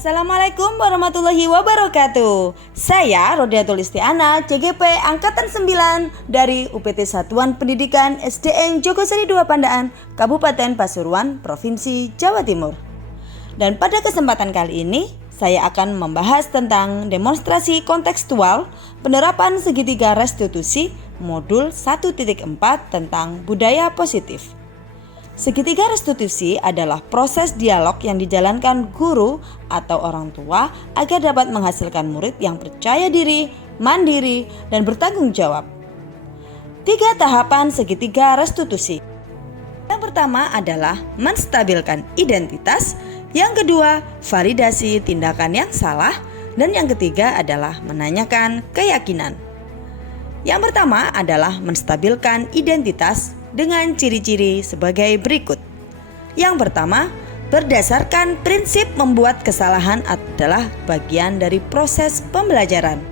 Assalamualaikum warahmatullahi wabarakatuh. Saya Rodiatul Istiana, CGP Angkatan 9 dari UPT Satuan Pendidikan SDN Jogosari 2 Pandaan, Kabupaten Pasuruan, Provinsi Jawa Timur. Dan pada kesempatan kali ini, saya akan membahas tentang demonstrasi kontekstual penerapan segitiga restitusi modul 1.4 tentang budaya positif. Segitiga restitusi adalah proses dialog yang dijalankan guru atau orang tua agar dapat menghasilkan murid yang percaya diri, mandiri, dan bertanggung jawab. 3 tahapan segitiga restitusi. Yang pertama adalah menstabilkan identitas, yang kedua validasi tindakan yang salah, dan yang ketiga adalah menanyakan keyakinan. Yang pertama adalah menstabilkan identitas dengan ciri-ciri sebagai berikut. Yang pertama, berdasarkan prinsip membuat kesalahan adalah bagian dari proses pembelajaran.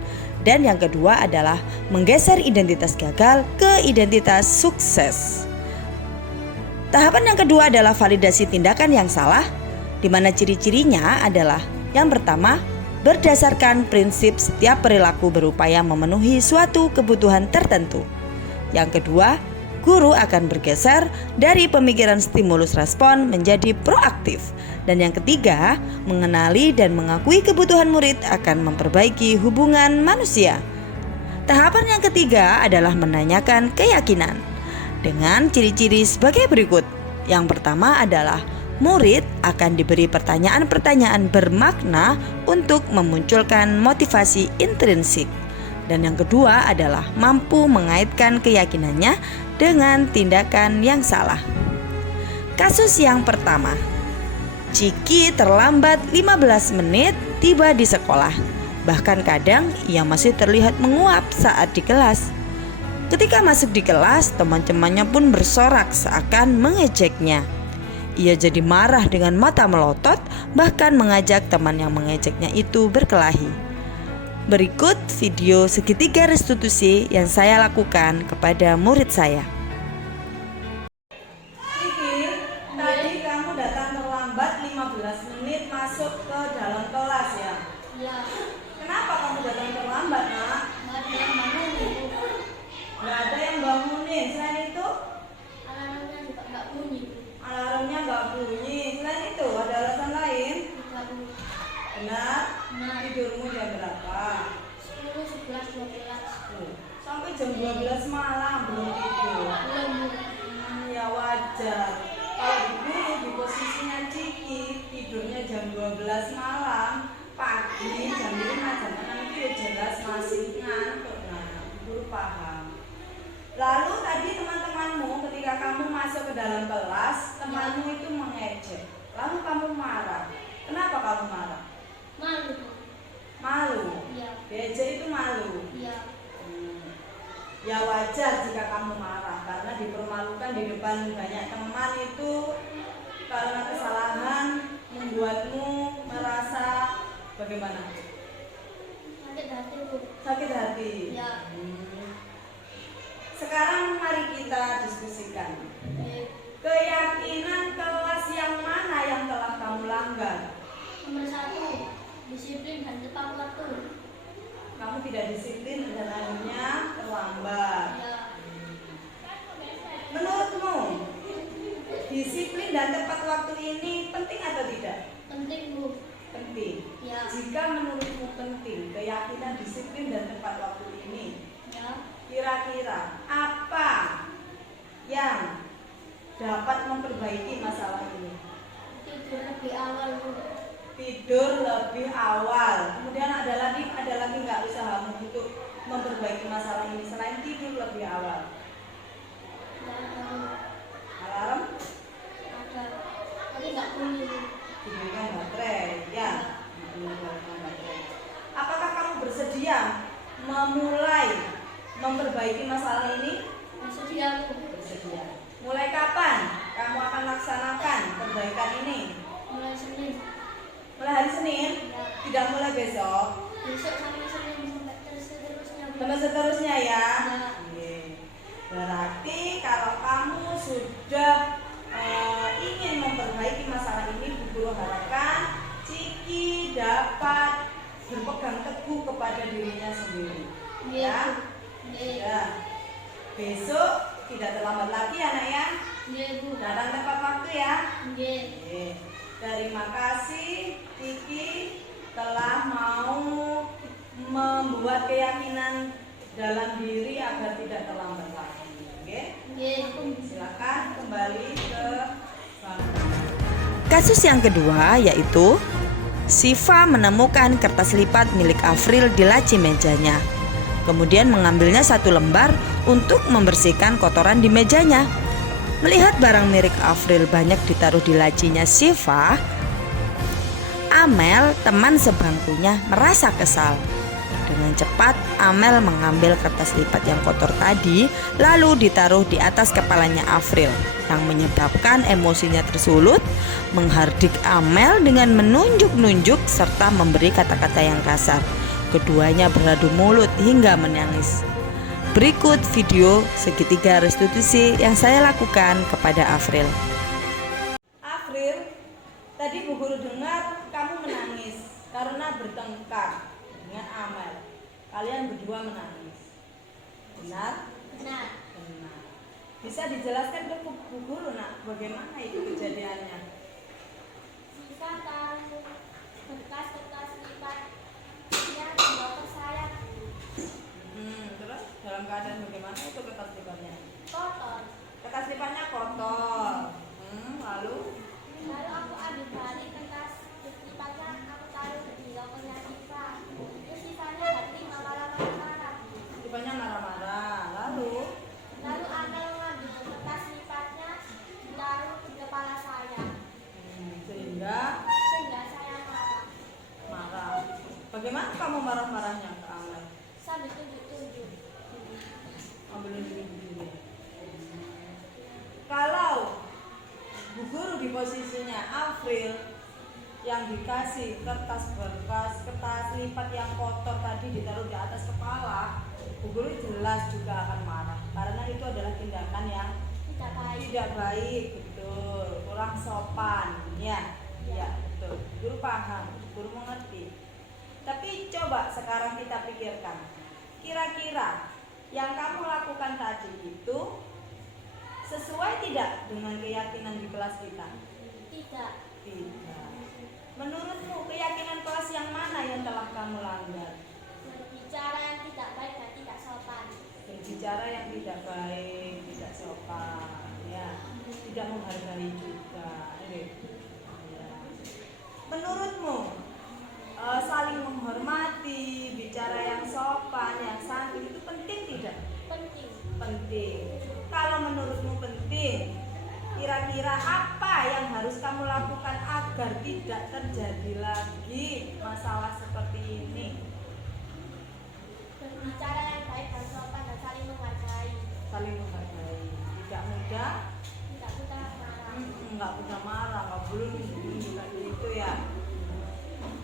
Dan yang kedua adalah menggeser identitas gagal ke identitas sukses. Tahapan yang kedua adalah validasi tindakan yang salah, di mana ciri-cirinya adalah yang pertama, berdasarkan prinsip setiap perilaku berupaya memenuhi suatu kebutuhan tertentu. Yang kedua, guru akan bergeser dari pemikiran stimulus respon menjadi proaktif. Dan yang ketiga, mengenali dan mengakui kebutuhan murid akan memperbaiki hubungan manusia. Tahapan yang ketiga adalah menanyakan keyakinan dengan ciri-ciri sebagai berikut. Yang pertama adalah murid akan diberi pertanyaan-pertanyaan bermakna untuk memunculkan motivasi intrinsik. Dan yang kedua adalah mampu mengaitkan keyakinannya dengan tindakan yang salah. Kasus yang pertama, Ciki terlambat 15 menit tiba di sekolah. Bahkan kadang ia masih terlihat menguap saat di kelas. Ketika masuk di kelas, teman-temannya pun bersorak seakan mengejeknya. Ia jadi marah dengan mata melotot, bahkan mengajak teman yang mengejeknya itu berkelahi. Berikut video segitiga restitusi yang saya lakukan kepada murid saya. Ciki, tadi kamu datang terlambat 15 menit masuk ke dalam kelas ya? Ya, Kenapa kamu datang terlambat, nak? Nggak ada yang bangunin. Selain itu, alarmnya juga nggak bunyi. alarmnya nggak bunyi. Selain itu, ada alasan lain? Nggak bunyi. Benar? Benar. Tidurmu jam berapa? 10, 11, 12. Sampai jam 12 malam belum tidur. Belum. Ya wajar. Kalau dulu di posisinya Ciki tidurnya jam 12 malam, pagi jam 5 jam 6 itu ya jelas masih ngantuk. Nah, guru paham. Lalu tadi teman-temanmu ketika kamu masuk ke dalam kelas, temanmu itu mengejek. Lalu kamu marah. Kenapa kamu marah? Malu. Malu. Iya. Diejek itu malu. Iya. Ya wajar jika kamu marah karena dipermalukan di depan banyak teman itu karena kesalahan membuatmu merasa bagaimana? Sakit hati, Bu. Sakit hati. Ya. Sekarang mari kita diskusikan. Eh, Keyakinan kelas yang mana yang telah kamu langgar? Nomor 1, disiplin dan tepat waktu. Kamu tidak disiplin dan akhirnya terlambat. Ya. Menurutmu disiplin dan tepat waktu ini penting atau tidak? Penting, Bu. Penting. Ya. Jika menurutmu penting keyakinan disiplin dan tepat waktu ini, Ya. kira-kira apa yang dapat memperbaiki masalah ini? Tidur lebih awal, Bu. Tidur lebih awal. Kemudian ada lagi nggak usahamu untuk memperbaiki masalah ini selain tidur lebih awal? Dan Alarm? ada. Tapi nggak bunyi, Bu. Diberikan baterai, ya. Diberikan baterai. Apakah kamu bersedia memulai memperbaiki masalah ini? Bersedia, Bu. Bersedia. Mulai kapan kamu akan laksanakan perbaikan ini? Mulai Senin. Mulai hari Senin? Ya. Tidak mulai besok? Besok sampai Senin sampai seterusnya, Bu. Sampai seterusnya ya? Ya. Oke. Berarti kalau kamu sudah ingin memperbaiki masalah ini, Bu Guru harapkan Ciki dapat berpegang teguh kepada dirinya sendiri. Ya. Ya. Besok tidak terlambat lagi anak ya. Bu. Datang tepat waktu ya. Oke. Terima kasih Kiki telah mau membuat keyakinan dalam diri agar tidak terlambat lagi. Oke? Silakan kembali ke bangku. Kasus yang kedua yaitu Siva menemukan kertas lipat milik Afril di laci mejanya. Kemudian mengambilnya satu lembar untuk membersihkan kotoran di mejanya. Melihat barang milik Afril banyak ditaruh di lacinya Siva, Amel, teman sebangkunya, merasa kesal. Dengan cepat, Amel mengambil kertas lipat yang kotor tadi lalu ditaruh di atas kepalanya Afril, yang menyebabkan emosinya tersulut, menghardik Amel dengan menunjuk-nunjuk serta memberi kata-kata yang kasar. Keduanya beradu mulut hingga menangis. Berikut video segitiga restitusi yang saya lakukan kepada Afril. Afril, tadi Bu Guru dengar kamu menangis karena bertengkar dengan Amel. Kalian berdua menangis. Benar? Benar. Benar. Bisa dijelaskan ke Bu Guru nak bagaimana itu kejadiannya? Siva taruh berkas-berkas lipatnya di motor saya. Terus dalam keadaan bagaimana itu kertas lipatnya? Kotor. Kertas lipatnya kotor. Lalu Aku ambil balik kertas lipatnya, aku taruh di lokernya Siva. Terus Sivanya gak terima, marah-marah. lipatnya marah-marah. Lalu Amel mengambil kertas lipatnya, ditaruh di kepala saya. sehingga Saya marah. marah. Bagaimana kamu marah-marahnya ke Amel? Sambil tunjuk-tunjuk. Ambil dulu. Kalau Bu Guru di posisinya Afril yang dikasih kertas berkas, kertas lipat yang kotor tadi ditaruh di atas kepala, Bu Guru jelas juga akan marah karena itu adalah tindakan yang Tidak baik. tidak baik, betul, kurang sopan, ya, betul. Guru paham, guru mengerti. Tapi coba sekarang kita pikirkan, kira-kira yang kamu lakukan tadi itu sesuai tidak dengan keyakinan di kelas kita? Tidak. Tidak. Menurutmu keyakinan kelas yang mana yang telah kamu langgar? Berbicara yang tidak baik dan tidak sopan. Berbicara yang tidak baik, tidak sopan, ya, tidak menghargai juga. Ya. Menurutmu saling menghormati, bicara yang sopan, yang santun itu penting tidak? Penting. Penting. Kalau menurutmu penting, kira-kira apa yang harus kamu lakukan agar tidak terjadi lagi masalah seperti ini? Berbicara yang baik dan sopan dan saling menghargai. Saling menghargai, tidak mudah, Tidak mudah marah. nggak mudah marah, nggak boleh juga gitu ya.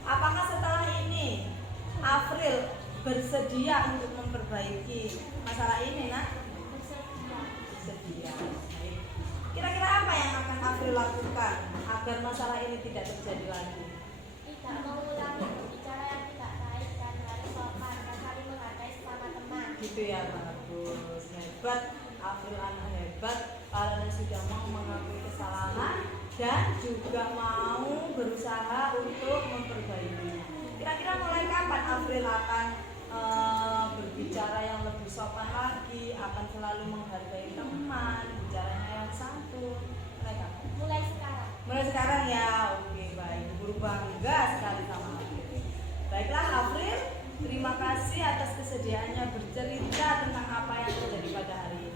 Apakah setelah ini Afril bersedia untuk memperbaiki masalah ini, nak? Bersedia. Bersedia. Baik. Kira-kira apa yang akan Afril lakukan agar masalah ini tidak terjadi lagi? Tidak mengulangi berbicara yang tidak baik dan harus sopan dan saling menghargai sesama teman. Gitu ya, bagus, hebat. Afril anak hebat karena sudah mau mengakui kesalahan dan juga mau berusaha untuk memperbaikinya. Kira-kira mulai kapan Afril akan berbicara yang lebih sopan lagi, akan selalu menghargai teman, bicaranya yang santun? Mulai kapan? Mulai sekarang. Mulai sekarang ya, oke baik. Guru bangga sekali sama Afril. Baiklah Afril, terima kasih atas kesediaannya bercerita tentang apa yang terjadi pada hari ini.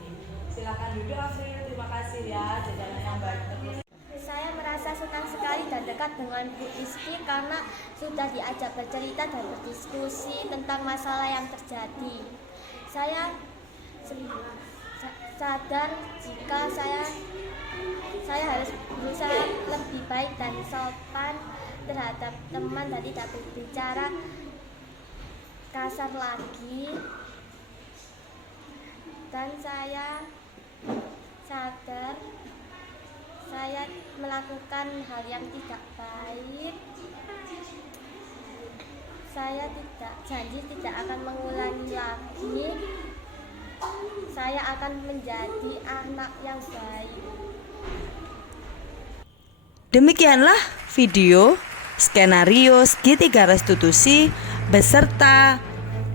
Silakan duduk Afril, terima kasih ya, jajanan yang baik terus. Saya merasa senang sekali dan dekat dengan Bu Rizky karena sudah diajak bercerita dan berdiskusi tentang masalah yang terjadi. Saya sadar jika saya harus berusaha lebih baik dan sopan terhadap teman dan tidak berbicara kasar lagi. Dan saya sadar saya melakukan hal yang tidak baik saya janji tidak akan mengulangi lagi. Saya akan menjadi anak yang baik. Demikianlah video skenario segitiga restitusi beserta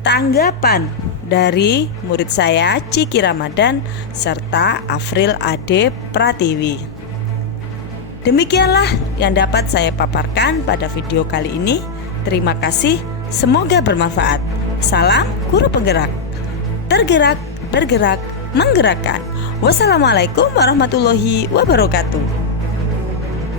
tanggapan dari murid saya Ciki Ramadan serta Afril Ade Pratiwi. Demikianlah yang dapat saya paparkan pada video kali ini. Terima kasih, semoga bermanfaat. Salam guru penggerak. Tergerak, bergerak, menggerakkan. Wassalamualaikum warahmatullahi wabarakatuh.